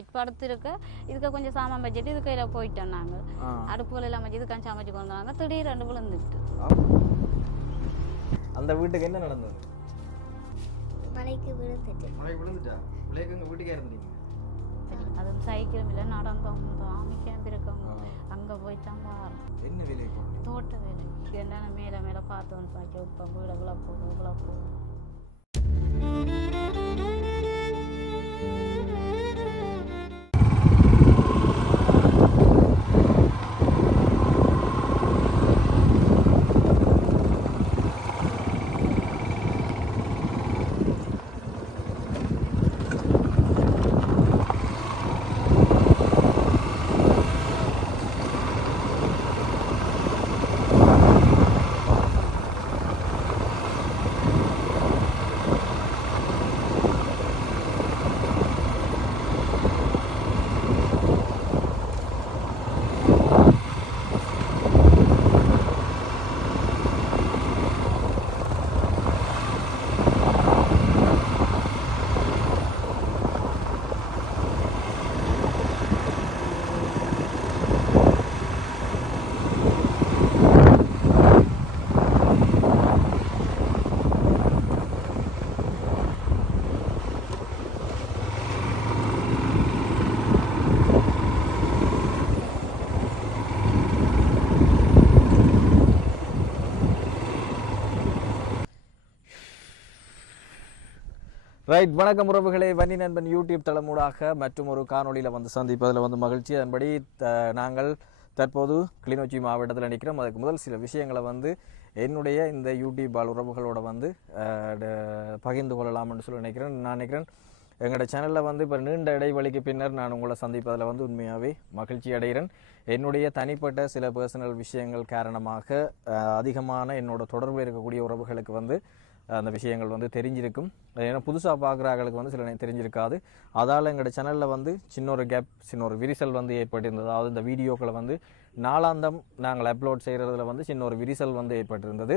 Night படுத்திருக்க இதுக்கு கொஞ்சம் சாமான் வச்சுட்டு இது கையில் போயிட்டோம் நாங்கள். அடுப்புகள் எல்லாம் வச்சு இதுக்கான சமைச்சு கொண்டு வந்தாங்க. திடீர் ரெண்டு விழுந்துட்டு அந்த வீட்டுக்கு என்ன நடந்தது? மலைக்கு விழுந்துட்டு. மழை விழுந்துட்டா? பிள்ளைக்கு எங்கள் வீட்டுக்கே இருந்தீங்க அது சைக்கிளும் இல்லை நடந்தோம். ஆமிக்கம் இருக்கவங்க அங்கே போய் தான் பாரு என்ன வேலை தோட்ட வேலை. என்ன மேலே மேலே பார்த்து வந்து பார்க்க இப்போ வீட விழப்போ விழப்போ ரைட் வணக்கம் உறவுகளே. வன்னி நண்பன் யூடியூப் தளமூடாக மற்றும் ஒரு காணொளியில் வந்து சந்திப்பதில் வந்து மகிழ்ச்சி. அதன்படி த- நாங்கள் தற்போது கிளிநொச்சி மாவட்டத்தில் நிற்கிறோம். அதுக்கு முதல் சில விஷயங்களை வந்து என்னுடைய இந்த யூடியூப் ஆள் உறவுகளோட வந்து ட- பகிர்ந்து கொள்ளலாம்னு சொல்லி நினைக்கிறேன். நான் நினைக்கிறேன் எங்களோட சேனலில் வந்து இப்போ நீண்ட இடைவெளிக்கு பின்னர் நான் உங்களை சந்திப்பதில் வந்து உண்மையாகவே மகிழ்ச்சி அடைகிறேன். என்னுடைய தனிப்பட்ட சில பர்சனல் விஷயங்கள் காரணமாக அதிகமான என்னோட தொடர்பு இருக்கக்கூடிய உறவுகளுக்கு வந்து அந்த விஷயங்கள் வந்து தெரிஞ்சிருக்கும். ஏன்னா புதுசாக பார்க்குறாங்களுக்கு வந்து சில நேரம் தெரிஞ்சிருக்காது. அதால் எங்களோட சேனலில் வந்து சின்ன ஒரு கேப் சின்ன ஒரு விரிசல் வந்து ஏற்பட்டிருந்தது. அதாவது இந்த வீடியோக்களை வந்து நாளாந்தம் நாங்கள் அப்லோட் செய்கிறதுல வந்து சின்ன ஒரு விரிசல் வந்து ஏற்பட்டிருந்தது.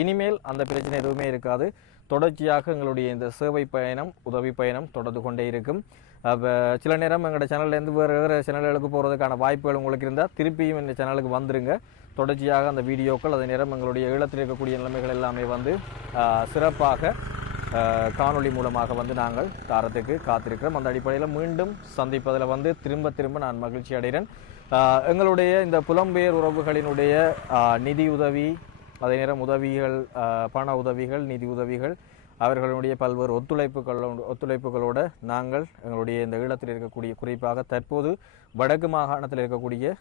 இனிமேல் அந்த பிரச்சனை எதுவுமே இருக்காது. தொடர்ச்சியாக எங்களுடைய இந்த சேவை பயணம் உதவி பயணம் தொடர்ந்து கொண்டே இருக்கும். அப்போ சில நேரம் எங்களோட சேனல்லேருந்து வேறு வேறு சேனல்களுக்கு போகிறதுக்கான வாய்ப்புகள் உங்களுக்கு இருந்தால் திருப்பியும் இந்த சேனலுக்கு வந்துருங்க. தொடர்ச்சியாக அந்த வீடியோக்கள் அதே நேரம் எங்களுடைய ஈழத்தில் இருக்கக்கூடிய நிலைமைகள் எல்லாமே வந்து சிறப்பாக காணொளி மூலமாக வந்து நாங்கள் தாரத்துக்கு காத்திருக்கிறோம். அந்த அடிப்படையில் மீண்டும் சந்திப்பதில் வந்து திரும்ப திரும்ப நான் மகிழ்ச்சி அடைகிறேன். எங்களுடைய இந்த புலம்பெயர் உறவுகளினுடைய நிதி உதவி அதே நேரம் உதவிகள் பண உதவிகள் நிதி உதவிகள் அவர்களுடைய பல்வேறு ஒத்துழைப்புகளோடு நாங்கள் எங்களுடைய இந்த ஈழத்தில் இருக்கக்கூடிய குறிப்பாக தற்போது வடக்கு மாகாணத்தில் இருக்கக்கூடிய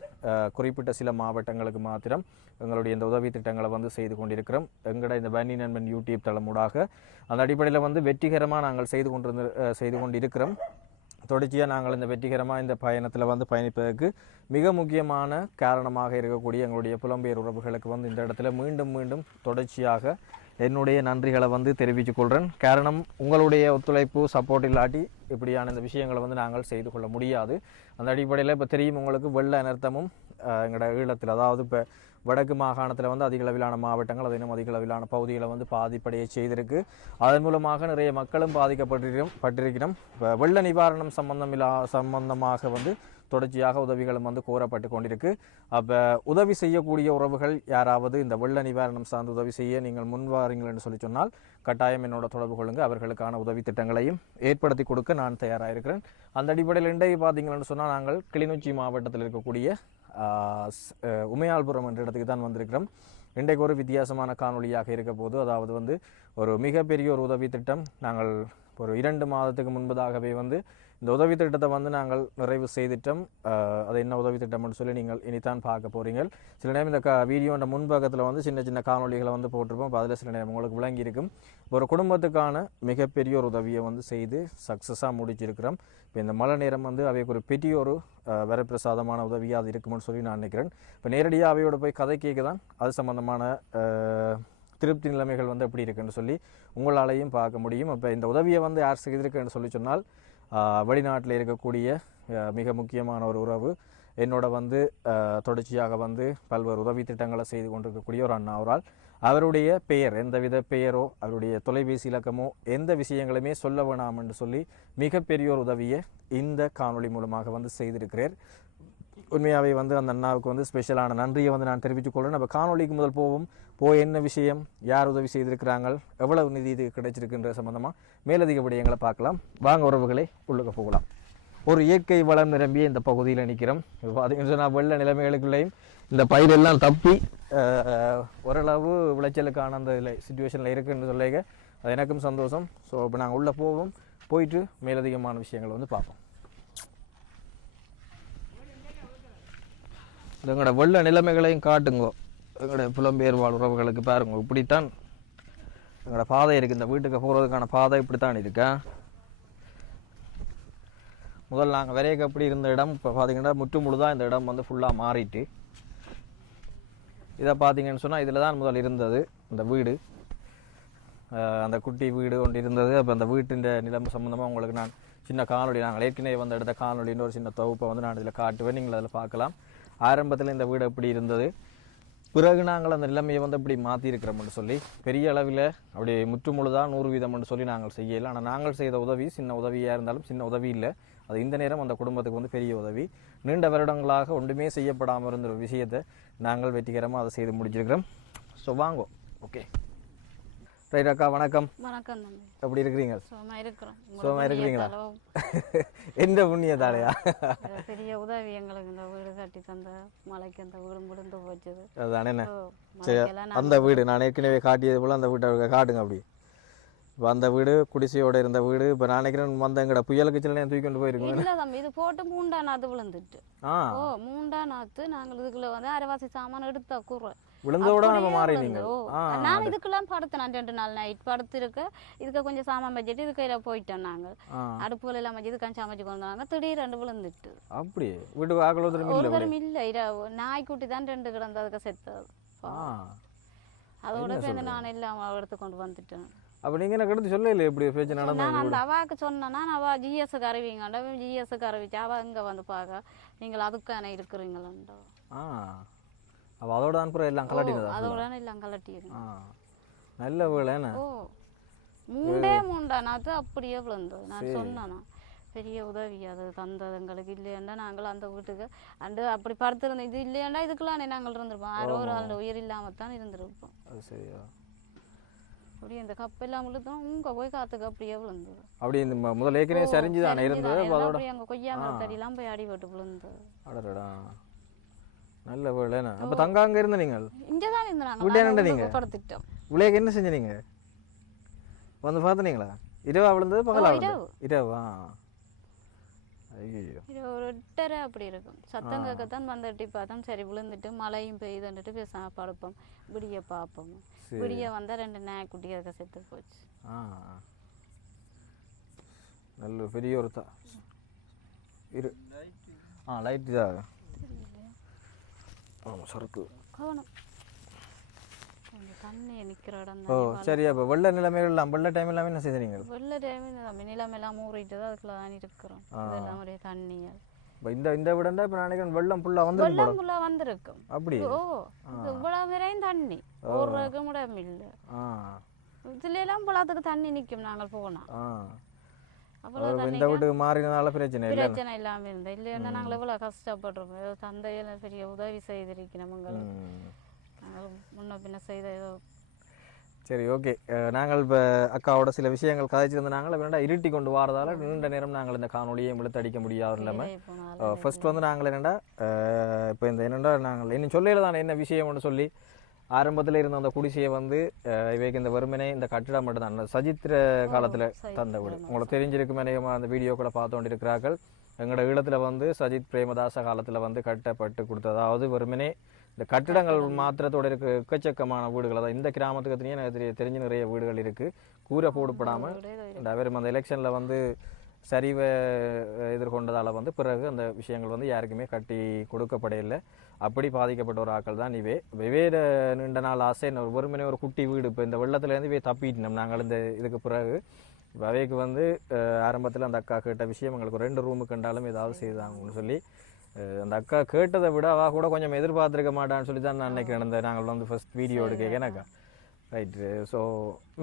குறிப்பிட்ட சில மாவட்டங்களுக்கு மாத்திரம் எங்களுடைய இந்த உதவி திட்டங்களை வந்து செய்து கொண்டிருக்கிறோம். எங்களோட இந்த பன்னி நண்பன் யூடியூப் தளமூடாக அந்த அடிப்படையில் வந்து வெற்றிகரமாக நாங்கள் செய்து கொண்டிருந்து செய்து கொண்டிருக்கிறோம். தொடர்ச்சியாக நாங்கள் இந்த வெற்றிகரமாக இந்த பயணத்தில் வந்து பயணிப்பதற்கு மிக முக்கியமான காரணமாக இருக்கக்கூடிய எங்களுடைய புலம்பெயர் உறவுகளுக்கு வந்து இந்த இடத்துல மீண்டும் மீண்டும் தொடர்ச்சியாக என்னுடைய நன்றிகளை வந்து தெரிவித்துக் கொள்கிறேன் காரணம் உங்களுடைய ஒத்துழைப்பு சப்போர்ட் இல்லாட்டி இப்படியான இந்த விஷயங்களை வந்து நாங்கள் செய்து கொள்ள முடியாது. அந்த அடிப்படையில் இப்போ தெரியும் உங்களுக்கு வெள்ள அனர்த்தமும் எங்களோட ஈழத்தில் அதாவது இப்போ வடக்கு மாகாணத்தில் வந்து அதிக அளவிலான மாவட்டங்கள் அதனும் இன்னும் அதிக அளவிலான பகுதிகளை வந்து பாதிப்படைய செய்திருக்கு. அதன் மூலமாக நிறைய மக்களும் பாதிக்கப்பட்டிருக்கிறோம் பட்டிருக்கிறோம். வெள்ள நிவாரணம் சம்பந்தம் இல்லா சம்பந்தமாக வந்து தொடர்ச்சியாக உதவிகளும் வந்து கோரப்பட்டு கொண்டிருக்கு. அப்போ உதவி செய்யக்கூடிய உறவுகள் யாராவது இந்த வெள்ள நிவாரணம் சார்ந்து உதவி செய்ய நீங்கள் முன்வாரீங்கள் என்று சொல்லி சொன்னால் கட்டாயம் என்னோட தொடர்பு கொள்ளுங்கள் அவர்களுக்கான உதவி திட்டங்களையும் ஏற்படுத்தி கொடுக்க நான் தயாராக இருக்கிறேன் அந்த அடிப்படையில் இன்றைக்கு பார்த்தீங்கன்னு சொன்னால் நாங்கள் கிளிநொச்சி மாவட்டத்தில் இருக்கக்கூடிய உமையாள்புரம் என்ற இடத்துக்கு தான் வந்திருக்கிறோம். இன்றைக்கு ஒரு வித்தியாசமான காணொளியாக இருக்க போது அதாவது வந்து ஒரு மிகப்பெரிய ஒரு உதவி திட்டம். நாங்கள் ஒரு இரண்டு மாதத்துக்கு முன்பதாகவே வந்து இந்த உதவி திட்டத்தை வந்து நாங்கள் நிறைவு செய்துட்டோம். அது என்ன உதவி திட்டம்னு சொல்லி நீங்கள் இனித்தான் பார்க்க போகிறீங்க சில நேரம் இந்த க வீடியோன்ற முன்பக்கத்தில் வந்து சின்ன சின்ன காணொலிகளை வந்து போட்டிருப்போம். இப்போ அதில் சில நேரம் உங்களுக்கு விளங்கியிருக்கும் ஒரு குடும்பத்துக்கான மிகப்பெரிய ஒரு உதவியை வந்து செய்து சக்ஸஸாக முடிச்சிருக்கிறோம். இப்போ இந்த மழை நேரம் வந்து அவைக்கு ஒரு பெரிய ஒரு வரப்பிரசாதமான உதவியாக அது இருக்கும்னு சொல்லி நான் நினைக்கிறேன். இப்போ நேரடியாக அவையோட போய் கதை கேட்க தான் அது சம்மந்தமான திருப்தி நிலைமைகள் வந்து எப்படி இருக்குன்னு சொல்லி உங்களாலையும் பார்க்க முடியும். அப்போ இந்த உதவியை வந்து யார் செய்திருக்குன்னு சொல்லி சொன்னால் வெளிநாட்டில் இருக்கக்கூடிய மிக முக்கியமான ஒரு உறவு. என்னோட வந்து தொடர்ச்சியாக வந்து பல்வேறு உதவி திட்டங்களை செய்து கொண்டிருக்கக்கூடிய ஒரு அண்ணா அவரால். அவருடைய பெயர் எந்தவித பெயரோ அவருடைய தொலைபேசி இலக்கமோ எந்த விஷயங்களுமே சொல்ல வேணாம் என்று சொல்லி மிகப்பெரிய ஒரு உதவியை இந்த காணொளி மூலமாக வந்து செய்திருக்கிறார். உண்மையாகவே வந்து அந்த அண்ணாவுக்கு வந்து ஸ்பெஷலான நன்றியை வந்து நான் தெரிவித்துக் கொள்கிறேன் நம்ம காணொளிக்கு முதல் போவோம். போய் என்ன விஷயம்? யார் உதவி செய்திருக்கிறாங்க எவ்வளவு நிதி இது கிடைச்சிருக்குன்ற சம்மந்தமாக மேலதிக விடயங்களை பார்க்கலாம். வாங்க உறவுகளை உள்ளுக்க போகலாம். ஒரு இயற்கை வளம் நிரம்பிய இந்த பகுதியில் நிற்கிறோம். இப்போ பார்த்தீங்கன்னு சொன்னால் வெள்ள நிலைமைகளுக்குள்ளேயும் இந்த பயிரெல்லாம் தப்பி ஓரளவு விளைச்சலுக்கான அந்த இதில் சுச்சுவேஷனில் இருக்குன்னு சொல்லிக்க அது எனக்கும் சந்தோஷம். ஸோ இப்போ நாங்கள் உள்ளே போவோம். போயிட்டு மேலதிகமான விஷயங்களை வந்து பார்ப்போம். இது வெள்ள நிலைமைகளையும் காட்டுங்கோ. எங்களோட புலம்பெயர் வாழ் உறவுகளுக்கு பாருங்க இப்படித்தான் எங்களோட பாதை இருக்குது இந்த வீட்டுக்கு போகிறதுக்கான பாதை இப்படித்தான் இருக்கா? முதல் நாங்கள் விரையக்கு எப்படி இருந்த இடம் இப்போ பார்த்தீங்கன்னா முற்று முழுதாக இந்த இடம் வந்து ஃபுல்லாக மாறிட்டு. இதை பார்த்தீங்கன்னு சொன்னால் இதில் தான் முதல் இருந்தது இந்த வீடு. அந்த குட்டி வீடு ஒன்று இருந்தது. அப்போ அந்த வீட்டின் நிலைமை சம்மந்தமாக உங்களுக்கு நான் சின்ன காணொலி நாங்கள் ஏற்கனவே வந்த எடுத்த காணொலின்னு ஒரு சின்ன தொகுப்பை வந்து நான் இதில் காட்டுவேன். நீங்கள் அதில் பார்க்கலாம். ஆரம்பத்தில் இந்த வீடு எப்படி இருந்தது? பிறகு நாங்கள் அந்த நிலைமையை வந்து இப்படி மாற்றிருக்கிறோம்னு சொல்லி பெரிய அளவில் அப்படி முற்று முழுதாக நூறு வீதம்னு சொல்லி நாங்கள் செய்யலை. ஆனால் நாங்கள் செய்த உதவி சின்ன உதவியாக இருந்தாலும் சின்ன உதவி இல்லை. அது இந்த நேரம் அந்த குடும்பத்துக்கு வந்து பெரிய உதவி. நீண்ட வருடங்களாக ஒன்றுமே செய்யப்படாமல் இருந்த ஒரு விஷயத்தை நாங்கள் வெற்றிகரமாக அதை செய்து முடிச்சிருக்கிறோம். ஸோ வாங்கோ. ஓகே ரைட் அக்கா வணக்கம். வணக்கம் தம்பி. எப்படி இருக்கிறீங்க? சுகமா இருக்கிறோம். சுகமா இருக்கிறீங்களா? எந்த புண்ணியத்தாலையா பெரிய உதவி எங்களுக்கு இந்த வீடு கட்டி தந்த மலைக்கு அந்த வீடு முடிந்து போச்சுது. அதுதானே ஓ, சரி அந்த வீடு நான் ஏற்கனவே காட்டியது போல் அந்த வீட்டை காட்டுங்க அப்படி. இப்போ அந்த வீடு குடிசையோட இருந்த வீடு இப்போ நான் நினைக்கிறேன் வந்த எங்கட புயலுக்கு சில தூக்கி கொண்டு போயிருக்கோம் இல்ல தம்பி இது போட்டு மூண்டா நாத்து விழுந்துட்டு. ஓ மூண்டா நாத்து நாங்கள் இதுக்குள்ள வந்து அரைவாசி சாமான் எடுத்தா கூற விழுந்தோட நம்ம மாறி நீங்கள் நான் இதுக்கெல்லாம் படுத்தேன். ரெண்டு நாள் நைட் படுத்து இருக்க இதுக்கு கொஞ்சம் சாமான் வச்சுட்டு இது கையில போயிட்டோம் நாங்கள் ஆ. அடுப்புகள் எல்லாம் வச்சு இதுக்கான சமைச்சு கொண்டு வந்தாங்க. திடீர் ரெண்டு விழுந்துட்டு. அப்படி ஒருத்தரும் இல்லை ஒரு தரம் இல்ல இரவு நாய்க்குட்டி தான் ரெண்டு கிடந்து அதுக்கு செத்தது. அதோட சேர்ந்து நான் எல்லாம் எடுத்து கொண்டு வந்துட்டேன். அப்போ நீங்கள் என்ன கிடந்து சொல்ல இல்லை இப்படி பிரச்சனை நடந்தது நான் அந்த அவாவுக்கு சொன்னேன்னா அவ ஜிஎஸ்க்கு அறிவிங்கண்டா. ஜிஎஸ்க்கு அறிவிச்சு அவ இங்க வந்து பார்க்க நீங்கள் அதுக்கான இருக்கிறீங்களோ? ஆ. அப்போ அதோட அனுப்புற எல்லாம் கலாட்டினதா அதோட எல்லாம் கலட்டிடுங்க ஆ நல்ல வேலை என்ன? ஓ மூண்டே மூண்டா? நாத்து அப்படியே விழுந்தது. நான் சொன்னேனா பெரிய உதவி அது தந்தது எங்களுக்கு இல்லையாண்டா நாங்கள் அந்த வீட்டுக்கு அண்டு அப்படி படுத்திருந்தோம் இது இல்லையாண்டா இதுக்கெல்லாம் நாங்கள் இருந்திருப்போம். யாரோ ஒரு ஆள் உயிர் இல்லாம தான் இருந்திருப்போம். அது சரியா? அப்படியே இந்த கப்பெல்லாம் விழுந்தோம் உங்க போய் காத்துக்கு அப்படியே விழுந்தது. அப்படி இந்த முதல்ல ஏற்கனவே சரிஞ்சு தானே இருந்தது அதோட அங்க கொய்யா மரத்தடியெல்லாம் போய் அடிபட்டு விழுந்தது. நல்ல வேலை. என்ன அப்போ தங்க அங்கே இருந்த நீங்கள்? இங்கதான் இருந்து வீட்டே நின்று நாங்கள் நீங்க? படுத்துட்டோம் விளையாக்கு என்ன செஞ்சீங்க வந்து பார்த்துனீங்களா? இரவா விழுந்தது பகலா இரவு. இரவா? ஐயோ ஒரு எட்டரை அப்படி இருக்கும். சத்தம் கேட்கத்தான் வந்து எட்டி பார்த்தோம் சரி விழுந்துட்டு மழையும் பெய்யுதுன்னுட்டு போய் சாப்பாடுப்போம் விடிய பார்ப்போம் விடிய வந்தா ரெண்டு நாய்க்குட்டி அதுக்கு செத்து போச்சு. நல்ல பெரிய ஒரு தா இரு. ஆ லைட் தான் ஆமாம் சரக்கு ஓ தான் சரி அப்போ வெள்ள நிலைமைகள்லாம் வெள்ள டைம் எல்லாமே என்ன செய்தீங்க வெள்ள டைம் நம்ம நிலமெல்லாம் மூறிட்டு அதுக்குள்ள தான் இருக்கிறோம் இதெல்லாம் ஒரே தண்ணியா இப்போ இந்த இந்த விடண்டா இப்போ நான் நினைக்கிறேன் வெள்ளம் ஃபுல்லாக வந்து வெள்ளம் ஃபுல்லா வந்திருக்கும் அப்படி ஓ இது இவ்வளவு வரையும் தண்ணி ஒரு இடம் இல்லை ஆ இதுல எல்லாம் பொழாத்துக்கு தண்ணி நிக்கும் நாங்கள் போனா ஆ அவ்வளவு அவர் இந்த வீட்டுக்கு மாறினதால பிரச்சனை இல்லை. பிரச்சனை இல்லாம இருந்தேன் இல்லைன்னா நாங்கள் ஏதோ தந்தையில பெரிய உதவி செய்திருக்கிறோம் எங்களுக்கு ம். நாங்கள் முன்ன பின்ன செய்த ஏதோ சரி ஓகே. நாங்கள் இப்போ அக்காவோட சில விஷயங்கள் கதைச்சிருந்த நாங்கள் வேண்டாம் இருட்டி கொண்டு வரதால நீண்ட நேரம் நாங்கள் இந்த காணொலியை இழுத்தடிக்க முடியாத இல்லாமல் ஃபர்ஸ்ட் வந்து நாங்கள் என்னென்னா இப்போ இந்த என்னென்னா நாங்கள் இன்னும் சொல்லல தானே என்ன விஷயம்னு சொல்லி. ஆரம்பத்தில் இருந்த அந்த குடிசையை வந்து இவைக்கு இந்த வெறுமனே இந்த கட்டிடம் மட்டும் தான் அந்த சஜித்திர காலத்தில் தந்த வீடு. உங்களுக்கு தெரிஞ்சிருக்கும் அநேகமாக அந்த வீடியோக்களை பார்த்து கொண்டிருக்கிறார்கள். எங்களோட ஈழத்தில் வந்து சஜித் பிரேமதாச காலத்தில் வந்து கட்டப்பட்டு கொடுத்தது. அதாவது வெறுமனே இந்த கட்டிடங்கள் மாத்திரத்தோட இருக்க எக்கச்சக்கமான வீடுகள். அதாவது இந்த கிராமத்துக்கு தெரியும் எனக்கு தெரிய- தெரிஞ்ச நிறைய வீடுகள் இருக்குது கூரை போடப்படாமல் இந்த அவரும் அந்த எலெக்ஷனில் வந்து சரிவை எதிர்கொண்டதால் வந்து பிறகு அந்த விஷயங்கள் வந்து யாருக்குமே கட்டி கொடுக்கப்படையில்லை அப்படி பாதிக்கப்பட்ட ஒரு ஆக்கள் தான் இவே. வெவ்வேறு நீண்ட நாள் ஆசை ஒரு வெறுமனே ஒரு குட்டி வீடு இப்போ இந்த வெள்ளத்துலேருந்து இவே தப்பிட்டோம். நாங்கள் இந்த இதுக்கு பிறகு அவைக்கு வந்து ஆரம்பத்தில் அந்த அக்கா கேட்ட விஷயம் எங்களுக்கு ரெண்டு ரூமுக்கு கண்டாலும் ஏதாவது செய்தாங்கன்னு சொல்லி அந்த அக்கா கேட்டதை விட அவ கூட கொஞ்சம் எதிர்பார்த்திருக்க மாட்டான்னு சொல்லி தான் நான் நினைக்கிறேன் இந்த நாங்கள் வந்து ஃபர்ஸ்ட் வீடியோ எடுக்க எனக்கா. ரைட்டு ஸோ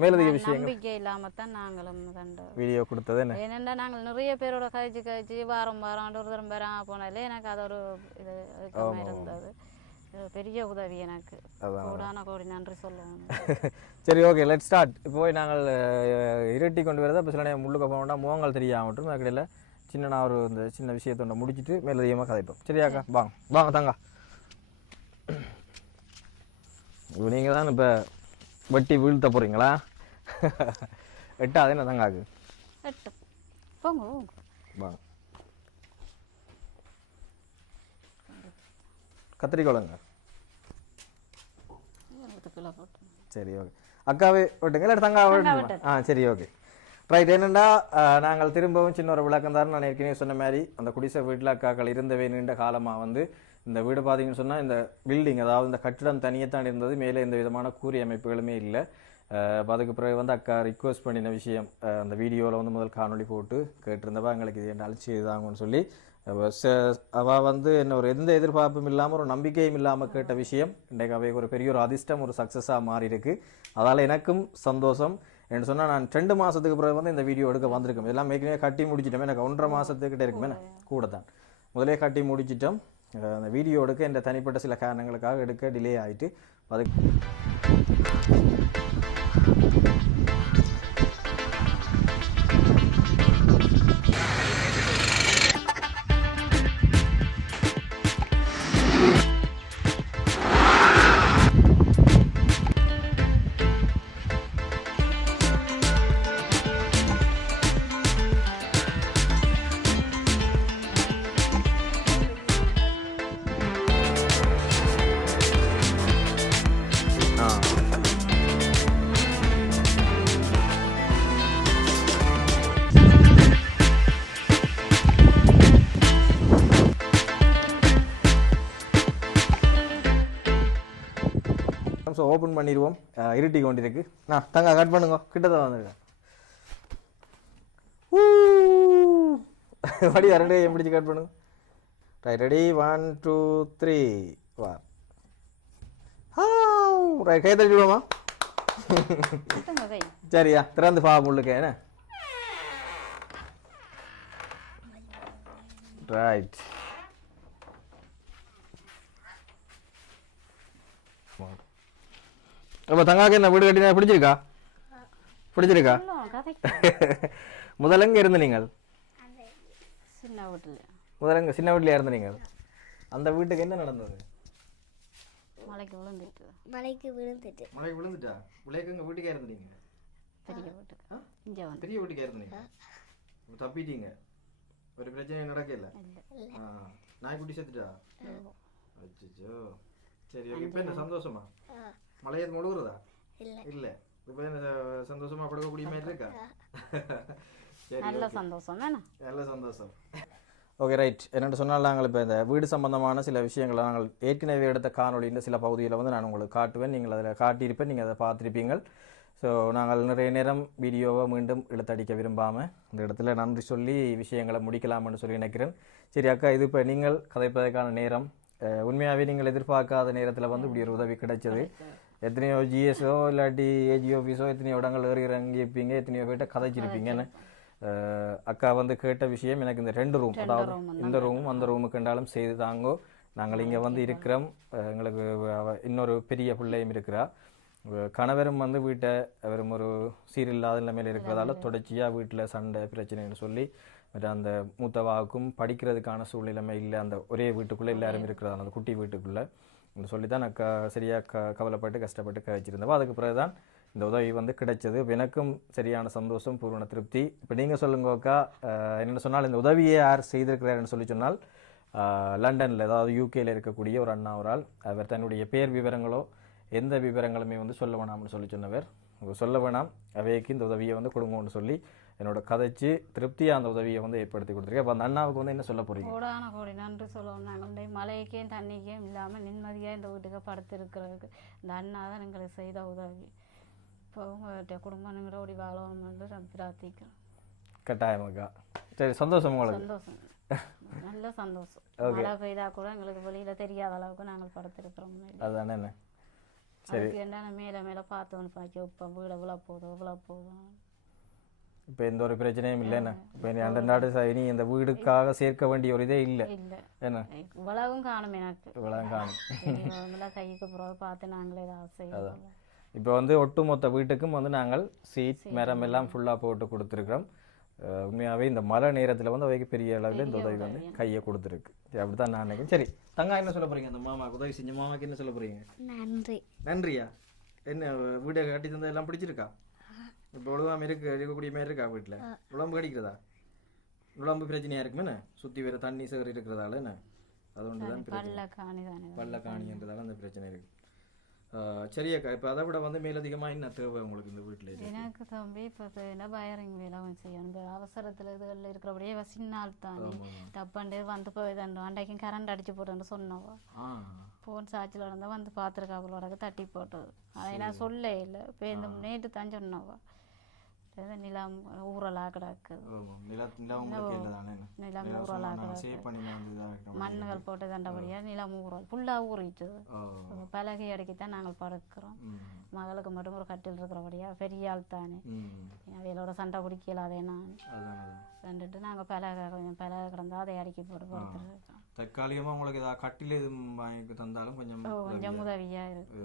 மேலதிக விஷயங்கள். நம்பிக்கை இல்லாம தான் நாங்களும் கண்டு வீடியோ கொடுத்தது என்ன? ஏனென்றா நாங்கள் நிறைய பேரோட கழிச்சு கழிச்சு வாரம் வாரம் ஒரு தரம் பேராக போனாலே எனக்கு அது ஒரு இது இருந்தது. பெரிய உதவி எனக்கு. கோடான கோடி நன்றி சொல்லுவேன் சரி ஓகே லெட் ஸ்டார்ட் இப்போ போய் நாங்கள் இருட்டி கொண்டு வரதை? இப்போ சில நேரம் முள்ளுக்க போனோம்னா முகங்கள் தெரியாமட்டும் அதுக்கடையில் சின்ன நான் ஒரு இந்த சின்ன விஷயத்தொண்ட முடிச்சிட்டு மேலதிகமாக கதைப்போம். சரியாக்கா வாங்க. வாங்க தாங்க. நீங்கள் தான் இப்போ வெட்டி வீழ்த்த போகிறீங்களா எட்டாவது என்ன தங்காக்கு எட்டு. போங்க போங்க. வாங்க. கத்திரிக்கோளுங்க சரி ஓகே. அக்காவே விட்டுங்க இல்லை தங்காவே விட்டுமா? ஆ சரி ஓகே. ரைட் என்னென்னா நாங்கள் திரும்பவும் சின்ன ஒரு விளக்கம் தான் நான் ஏற்கனவே சொன்ன மாதிரி அந்த குடிசை வீட்டில் அக்காக்கள் இருந்தவே நீண்ட காலமாக வந்து இந்த வீடு பார்த்தீங்கன்னு சொன்னால் இந்த பில்டிங் அதாவது இந்த கட்டிடம் தனியத்தான் இருந்தது. மேலே எந்த விதமான கூறிய அமைப்புகளுமே இல்லை. அதுக்கு பிறகு வந்து அக்கா ரிக்வஸ்ட் பண்ணின விஷயம் அந்த வீடியோவில் வந்து முதல் காணொளி போட்டு கேட்டிருந்தவா எங்களுக்கு இது என்ன அழிச்சு இதாகும்னு சொல்லி. அவ ச- அவ வந்து என்ன ஒரு எந்த எதிர்பார்ப்பும் இல்லாமல் ஒரு நம்பிக்கையும் இல்லாமல் கேட்ட விஷயம். இன்றைக்கு அவை ஒரு பெரிய ஒரு அதிர்ஷ்டம் ஒரு சக்ஸஸாக மாறி இருக்கு அதால் எனக்கும் சந்தோஷம். என்று சொன்னால் நான் ரெண்டு மாதத்துக்கு பிறகு வந்து இந்த வீடியோ எடுக்க வந்திருக்கேன். எல்லாம் ஏற்கனவே கட்டி முடிச்சிட்டோம் எனக்கு ஒன்றரை மாதத்துக்கிட்ட இருக்குமே கூட தான் முதலே கட்டி முடிச்சிட்டோம். வீடியோ எடுக்க இந்த தனிப்பட்ட சில காரணங்களுக்காக எடுக்க டிலே ஆயிட்டு அதுக்கு ஸோ ஓப்பன் பண்ணிடுவோம். இருட்டி கொண்டிருக்கு ஆ தங்க கட் பண்ணுங்க. கிட்ட தான் வந்துருக்கேன் வடி ரெண்டு கையும் பிடிச்சி கட் பண்ணுங்க. Right ready one two three வா. ரைட் கை எடுத்துங்க கை சரியா திறந்து பா முள்ளுக்கு என்ன? ரைட் அப்போ தங்காக்கு என்ன வீடு கட்டினா பிடிச்சிருக்கா? பிடிச்சிருக்கா? எங்க இருந்த நீங்கள்? சின்ன வீட்டில் முதல்ல எங்க சின்ன வீட்டில் இருந்த நீங்கள்? அந்த வீட்டுக்கு என்ன நடந்தது? மலைக்கு விழுந்துட்டு. மலைக்கு விழுந்துட்டு. மழை விழுந்துட்டா? விளையாக்கு எங்க வீட்டுக்கே இருந்தீங்க பெரிய வீட்டுக்கு. ஆ? இங்கே வந்து. பெரிய வீட்டுக்கே இருந்தீங்க தப்பிட்டீங்க. ஒரு பிரச்சனையும் நடக்கல. நாய்க்குட்டி செத்துட்டா? அச்சோ சரி இப்போ என்ன சந்தோஷமா மழையை முழுகுறதா இல்லை இல்ல இப்போ என்ன சந்தோஷமா படுக்கக்கூடிய மாதிரி இருக்கா சரி நல்ல சந்தோஷம் தானே நல்ல சந்தோஷம் ஓகே ரைட் என்னென்னு சொன்னால் நாங்கள் இப்போ இந்த வீடு சம்பந்தமான சில விஷயங்களை நாங்கள் ஏற்கனவே எடுத்த காணொளியின் சில பகுதியில் வந்து நான் உங்களுக்கு காட்டுவேன் நீங்கள் அதில் காட்டியிருப்பேன் நீங்கள் அதை பார்த்துருப்பீங்க ஸோ நாங்கள் நிறைய நேரம் வீடியோவை மீண்டும் இழுத்தடிக்க விரும்பாமல் இந்த இடத்துல நன்றி சொல்லி விஷயங்களை முடிக்கலாம்னு சொல்லி நினைக்கிறேன் சரி அக்கா இது இப்போ நீங்கள் கதைப்பதற்கான நேரம் உண்மையாகவே நீங்கள் எதிர்பார்க்காத நேரத்தில் வந்து இப்படி ஒரு உதவி கிடைச்சது. எத்தனையோ ஜிஎஸ்ஓ இல்லாட்டி ஏஜி ஆஃபீஸோ எத்தனையோ இடங்கள் ஏறி இறங்கி இருப்பீங்க எத்தனையோ பேர்கிட்ட கதைச்சிருப்பீங்கன்னு. அக்கா வந்து கேட்ட விஷயம் எனக்கு இந்த ரெண்டு ரூம் அதாவது இந்த ரூமும் அந்த ரூமுக்குண்டாலும் செய்து தாங்கோ. நாங்கள் இங்கே வந்து இருக்கிறோம். எங்களுக்கு இன்னொரு பெரிய பிள்ளையும் இருக்கிறா. கணவரும் வந்து வீட்டை அவரும் ஒரு சீரில்லாத நிலைமையில் இருக்கிறதால தொடர்ச்சியாக வீட்டில் சண்டை பிரச்சனைன்னு சொல்லி மற்ற அந்த மூத்தவாவுக்கும் படிக்கிறதுக்கான சூழ்நிலைமை இல்லை. அந்த ஒரே வீட்டுக்குள்ளே எல்லாரும் இருக்கிறதால அந்த குட்டி வீட்டுக்குள்ளே. சொல்லி தான் நான் க சரியாக க கவலைப்பட்டு கஷ்டப்பட்டு கழிச்சிருந்தவோ அதுக்கு பிறகு தான் இந்த உதவி வந்து கிடைச்சது. எனக்கும் சரியான சந்தோஷம் பூர்ண திருப்தி. இப்போ நீங்கள் சொல்லுங்க அக்கா அஹ், என்ன சொன்னால் இந்த உதவியை யார் செய்திருக்கிறாருன்னு சொல்லி சொன்னால் லண்டனில் அதாவது யூகேல இருக்கக்கூடிய ஒரு அண்ணா ஒரு ஆள். அவர் தன்னுடைய பேர் விவரங்களோ எந்த விவரங்களுமே வந்து சொல்ல வேணாம்னு சொல்லி சொன்னவர். சொல்ல வேணாம். அவைக்கு இந்த உதவியை வந்து கொடுங்கன்னு சொல்லி என்னோட கதைச்சு திருப்தியாக அந்த உதவியை வந்து ஏற்படுத்தி கொடுத்துருக்கேன். அப்போ அந்த அண்ணாவுக்கு வந்து என்ன சொல்ல போறீங்க? கோடான கோடி நன்றி சொல்லுவோம் நாங்கள். மழைக்கும் தண்ணிக்கும் இல்லாமல் நிம்மதியாக இந்த வீட்டுக்கு படுத்திருக்கிறதுக்கு இந்த அண்ணா தான் எங்களுக்கு செய்த உதவி. இப்போ உங்கள்கிட்ட குடும்பம் ஓடி வாழணும்னு நான் பிரார்த்திக்கிறேன். கட்டாயமாக்கா சரி சந்தோஷம் உங்களுக்கு. சந்தோஷம். நல்ல சந்தோஷம். மழை பெய்தா கூட எங்களுக்கு வெளியில் தெரியாத அளவுக்கு நாங்கள் படுத்திருக்கிறோம். அதுதானே அதுக்கு என்ன மேலே மேலே பார்த்தோன்னு பார்க்க இப்போ வீடு இவ்வளோ போதும் இவ்வளோ போதும் இப்போ எந்த ஒரு பிரச்சனையும் இல்லைண்ணே இப்போ அந்த நாடு இனி இந்த வீடுக்காக சேர்க்க வேண்டிய ஒரு இதே இல்லை. இல்லை. என்ன? இவ்வளவும் காணும் எனக்கு. இவ்வளோ காணும். கைக்கு பிறகு பார்த்து நாங்களே செய்யணும் இப்போ வந்து ஒட்டுமொத்த வீட்டுக்கும் வந்து நாங்கள் சீட் மரம் எல்லாம் ஃபுல்லாக போட்டு கொடுத்துருக்குறோம். உண்மையாகவே இந்த மழை நேரத்தில் வந்து அவைக்கு பெரிய அளவில் இந்த உதவி வந்து கையை கொடுத்துருக்கு. அப்படி தான் நான் நினைக்கிறேன். சரி தங்கா என்ன சொல்ல போறீங்க? அந்த மாமாக்கு உதவி செஞ்ச மாமாக்கு என்ன சொல்ல போறீங்க? நன்றி. நன்றியா? என்ன வீடு கட்டி தந்தது எல்லாம் பிடிச்சிருக்கா? இப்போ உழவாம இருக்கு இருக்கக்கூடிய மாதிரி இருக்கா வீட்டில் உழம்பு கடிக்கிறதா? உழம்பு பிரச்சனையா இருக்குமே சுற்றி வேற தண்ணி சேறு இருக்கிறதால என்ன? அது ஒன்று தான் பல்ல தானே காணின்றதால அந்த பிரச்சனை இருக்கு. அஹ் சரியாக்கா இப்போ அதை விட வந்து மேலதிகமாக என்ன தேவை உங்களுக்கு இந்த வீட்டில் எனக்கு தம்பி இப்போ என்ன பயரிங் வேலை செய்யணும் இந்த அவசரத்தில் இதுகளில் இருக்கிறபடியே இவ சின்ன ஆள் தானே டப்பாண்டே வந்து போய் தண்டோம் அன்றைக்கும் கரண்ட் அடிச்சு போட்டுன்னு சொன்னவா. ஃபோன் சார்ஜில் இருந்தால் வந்து பார்த்துருக்கா அவளோட தட்டி போட்டது. அதை நான் சொல்ல இல்லை. இப்போ இந்த நேற்று தான் சொன்னவா. நிலம் ஊரலாக கிடக்குது. மண்ணுகள் போட்டு தண்டபடியாக நிலம் ஊறல் ஃபுல்லாக ஊறிட்டுது. ஓ பலகை அடிக்கத்தான் நாங்கள் படுக்கிறோம். மகளுக்கு மட்டும் ஒரு கட்டில் இருக்கிறபடியா பெரிய ஆள் தானே. அவையோட சண்டை பிடிக்கல அதே நான் ரெண்டுட்டு நாங்கள் பலகை கொஞ்சம் பலகை கிடந்தா அதை அடிக்கி போட்டு படுத்துருக்கோம். தற்காலிகமாக உங்களுக்கு கட்டில் எதுவும் வாங்கி தந்தாலும் கொஞ்சம் கொஞ்சம் உதவியாக இருக்கு.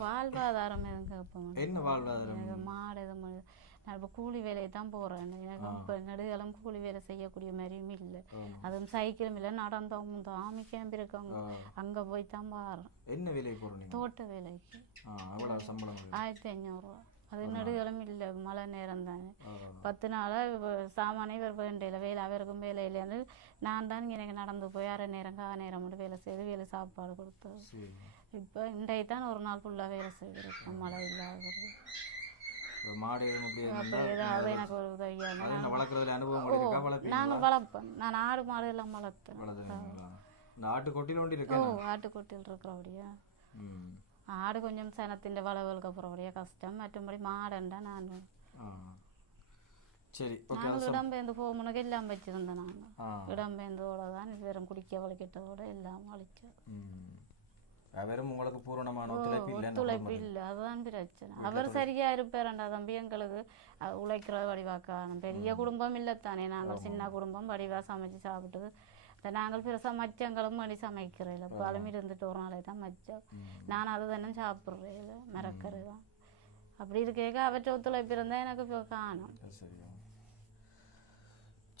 வாழ்வாதாரம் எதுவும் கேட்போம் என்ன வாழ்வாதாரம்? எனக்கு மாடு ம- நான் இப்போ கூலி வேலையை தான் போகிறேன் எனக்கு இப்போ நெடுகாலம் கூலி வேலை செய்யக்கூடிய மாதிரியும் இல்லை. அதுவும் சைக்கிளும் இல்லை நடந்தவங்க தாமி கிளம்பியிருக்காங்க ஆ. அங்கே போய் தான் பாடுறேன் என்ன வேலைக்கு போகிறீங்க தோட்ட வேலைக்கு? ஆயிரத்தி ஐநூறுரூவா அது நெடுகாலம் இல்லை மழை நேரம் தானே. பத்து நாளாக சாமானே வேண்டியில வேலை அவருக்கும் வேலை இல்லையாந்து நான் தான் எனக்கு நடந்து போய் அரை நேரம் கா நேரம் மட்டும் வேலை செய்து வேலை சாப்பாடு கொடுத்தது. சரி. இப்போ இன்றைக்கு தான் ஒரு நாள் ஃபுல்லாக வேலை செய்திருக்கோம் மழை இல்லாத இப்போ மாடு எதுவும் அப்படி அப்போ இருந்தால் ஏதாவது எனக்கு ஒரு உதவியாக நாங்கள் வளர்ப்போம். நான் ஆடு மாடு எல்லாம் வளர்த்தேன் ஆட்டுக்கொட்டியில் ஒண்டி ஓ இருக்கேன் ஆட்டுக்குட்டியில் இருக்கிறபடியா ஆடு கொஞ்சம் சனத்தின் வளவுகளுக்கு அப்புறபடியா கஷ்டம். மற்றபடி மாடுண்டா நான். ஆ. சரி ஓகே நாங்கள் இடம்பெயர்ந்து போகணுக்கு எல்லாம் வச்சிருந்தேன் நாங்கள் ஆ. இடம்பெயர்ந்தோட தான் இது வெறும் குடிக்க வலிக்கிட்டதோட எல்லாம் அழிச்சது ம் வெறும் உங்களுக்கு பூரணமான ஒத்துழைப்பு இல்லைன்னு ஒத்துழைப்பு இல்லை அதுதான் பிரச்சனை அவர் சரியா இருப்பாருண்டா தம்பி எங்களுக்கு உழைக்கிற வடிவாக்கான பெரிய குடும்பம் இல்லைத்தானே நாங்கள் சின்ன குடும்பம் வடிவா சமைச்சு சாப்பிட்டு நாங்கள் பெருசா மச்சங்களும் மணி சமைக்கிறேன் இல்லை பழம் இருந்துட்டு ஒரு நாளை தான் மச்சம் நான் அது தானே சாப்பிட்றேன் இல்லை மறக்கிறது தான் அப்படி இருக்கேக்க அவற்றை ஒத்துழைப்பு இருந்தால் எனக்கு இப்போ காணும்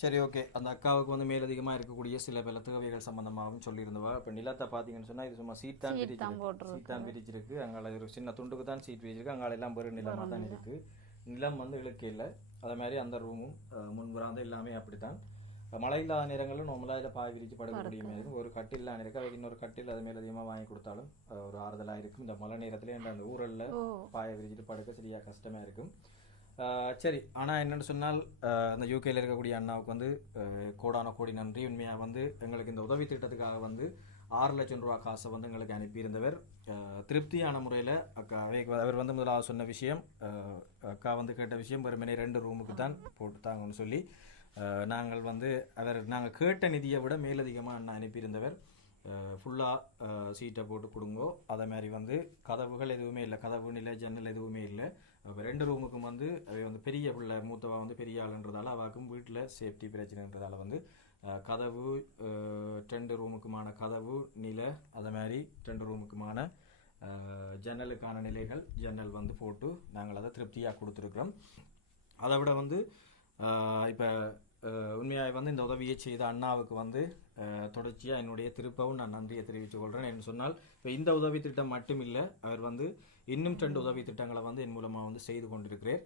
சரி ஓகே அந்த அக்காவுக்கு வந்து மேலதிகமாக இருக்கக்கூடிய சில பல தேவைகள் சம்பந்தமாகவும் சொல்லியிருந்தவா. இப்போ நிலத்தை பார்த்தீங்கன்னு சொன்னால் இது சும்மா சீட் தான் பிரிச்சிருக்கு. சீட் தான் பிரிச்சிருக்கு. அங்கால ஒரு சின்ன துண்டுக்கு தான் சீட் பிரிச்சிருக்கு. அங்கால எல்லாம் பெரு நிலமாக தான் இருக்கு. நிலம் வந்து இழுக்க இல்லை. அதே மாதிரி அந்த ரூமும் முன்புறாந்த எல்லாமே அப்படித்தான். மழை இல்லாத நேரங்களில் நம்மளாக இதில் பாய் விரிச்சு படுக்கக்கூடிய மாதிரி ஒரு கட்டில் இல்லாம இருக்கு. அதுக்கு இன்னொரு கட்டில் அது மேல அதிகமாக வாங்கி கொடுத்தாலும் ஒரு ஆறுதலாக இருக்கும். இந்த மழை நேரத்துல அந்த ஊரல்ல பாயை விரிச்சிட்டு படுக்க சரியா கஷ்டமா இருக்கும். சரி. ஆனால் என்னென்னு சொன்னால் அந்த யூகேயில் இருக்கக்கூடிய அண்ணாவுக்கு வந்து கோடான கோடி நன்றி. உண்மையாக வந்து எங்களுக்கு இந்த உதவி திட்டத்துக்காக வந்து ஆறு லட்சம் ரூபா காசை வந்து எங்களுக்கு அனுப்பியிருந்தவர். திருப்தியான முறையில் அக்கா அவர் வந்து முதலாவது சொன்ன விஷயம் அக்கா வந்து கேட்ட விஷயம் வெறுமனே ரெண்டு ரூமுக்கு தான் போட்டு தாங்கன்னு சொல்லி நாங்கள் வந்து அவர் நாங்கள் கேட்ட நிதியை விட மேலதிகமாக அண்ணா அனுப்பியிருந்தவர். ஃபுல்லாக சீட்டை போட்டு கொடுங்கோ. அதே மாதிரி வந்து கதவுகள் எதுவுமே இல்லை. கதவு நிலை ஜன்னல் எதுவுமே இல்லை. இப்போ ரெண்டு ரூமுக்கும் வந்து அவை வந்து பெரிய பிள்ளை மூத்தவா வந்து பெரிய ஆளுன்றதால அவாக்கும் வீட்டில் சேஃப்டி பிரச்சனைன்றதால வந்து கதவு ரெண்டு ரூமுக்குமான கதவு நிலை அதை மாதிரி ரெண்டு ரூமுக்குமான ஜன்னலுக்கான நிலைகள் ஜன்னல் வந்து போட்டு நாங்கள் அதை திருப்தியாக கொடுத்துருக்குறோம். அதை விட வந்து இப்போ உண்மையாக வந்து இந்த உதவியை செய்த அண்ணாவுக்கு வந்து தொடர்ச்சியாக என்னுடைய திருப்பவும் நான் நன்றியை தெரிவித்துக் கொள்கிறேன் என்று சொன்னால் இப்போ இந்த உதவி திட்டம் மட்டும் இல்லை அவர் வந்து இன்னும் ரெண்டு உதவி திட்டங்களை வந்து என் மூலமாக வந்து செய்து கொண்டிருக்கிறேன்.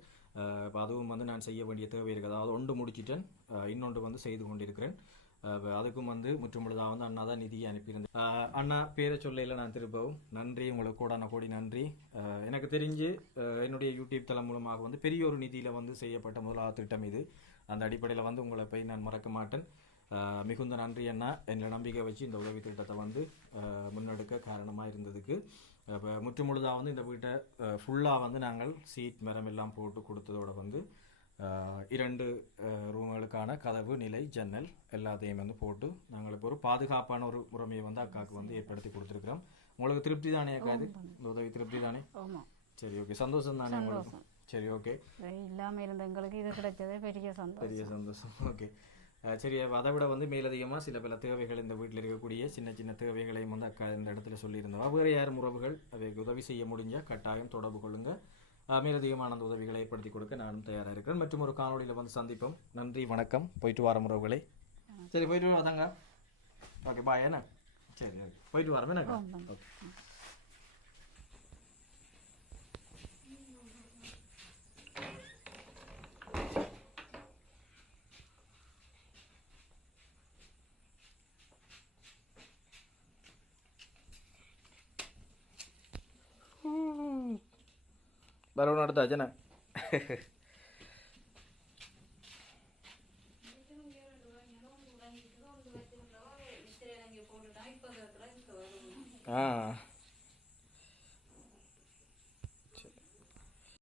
இப்போ அதுவும் வந்து நான் செய்ய வேண்டிய தேவை இருக்குது. அதாவது ஒன்று முடிச்சிட்டேன். இன்னொன்று வந்து செய்து கொண்டிருக்கிறேன். அதுக்கும் வந்து முற்றுமுழுதாக வந்து அண்ணா தான் நிதியை அனுப்பியிருந்தேன். அண்ணா பேரை சொல்லையில் நான் திரும்பவும் நன்றி. உங்களுக்கு கோடான கோடி நன்றி. எனக்கு தெரிஞ்சு என்னுடைய யூடியூப் தளம் மூலமாக வந்து பெரிய ஒரு நிதியில் வந்து செய்யப்பட்ட முதலாவது திட்டம் இது. அந்த அடிப்படையில் வந்து உங்களை போய் நான் மறக்க மாட்டேன். மிகுந்த நன்றி அண்ணா. என்னை நம்பிக்கை வச்சு இந்த உதவி திட்டத்தை வந்து முன்னெடுக்க காரணமாக இருந்ததுக்கு. இப்போ முற்றுமுழுதாக வந்து இந்த வீட்டை ஃபுல்லாக வந்து நாங்கள் சீட் மரம் எல்லாம் போட்டு கொடுத்ததோட வந்து இரண்டு ரூம்களுக்கான கதவு நிலை ஜன்னல் எல்லாத்தையும் வந்து போட்டு நாங்கள் இப்போ ஒரு பாதுகாப்பான ஒரு முறைமையை வந்து அக்காவுக்கு வந்து ஏற்படுத்தி கொடுத்துருக்குறோம். உங்களுக்கு திருப்தி தானே அக்கா இது? உதவி திருப்தி தானே? சரி ஓகே. சந்தோஷம் தானே உங்களுக்கு? சரி ஓகே. இல்லாமல் இருந்த எங்களுக்கு இது கிடைச்சதே பெரிய சந்தோஷம். பெரிய சந்தோஷம். ஓகே. சரி அதை விட வந்து மேலதிகமாக சில பல தேவைகள் இந்த வீட்டில் இருக்கக்கூடிய சின்ன சின்ன தேவைகளையும் வந்து அக்கா இந்த இடத்துல சொல்லியிருந்தோம். வேறு யார் உறவுகள்? அவைக்கு உதவி செய்ய முடிஞ்சால் கட்டாயம் தொடர்பு கொள்ளுங்க. அஹ், மேலதிகமான அந்த உதவிகளை ஏற்படுத்தி கொடுக்க நானும் தயாராக இருக்கிறேன். மற்றும் ஒரு காணொளியில் வந்து சந்திப்போம். நன்றி வணக்கம். போயிட்டு வர உறவுகளை. சரி போயிட்டு வராங்க ஓகே பாய் என்ன? சரி போயிட்டு வரோம் ஓகே ബലൂൺ എടുത്ത അച്ഛനെ? ആ.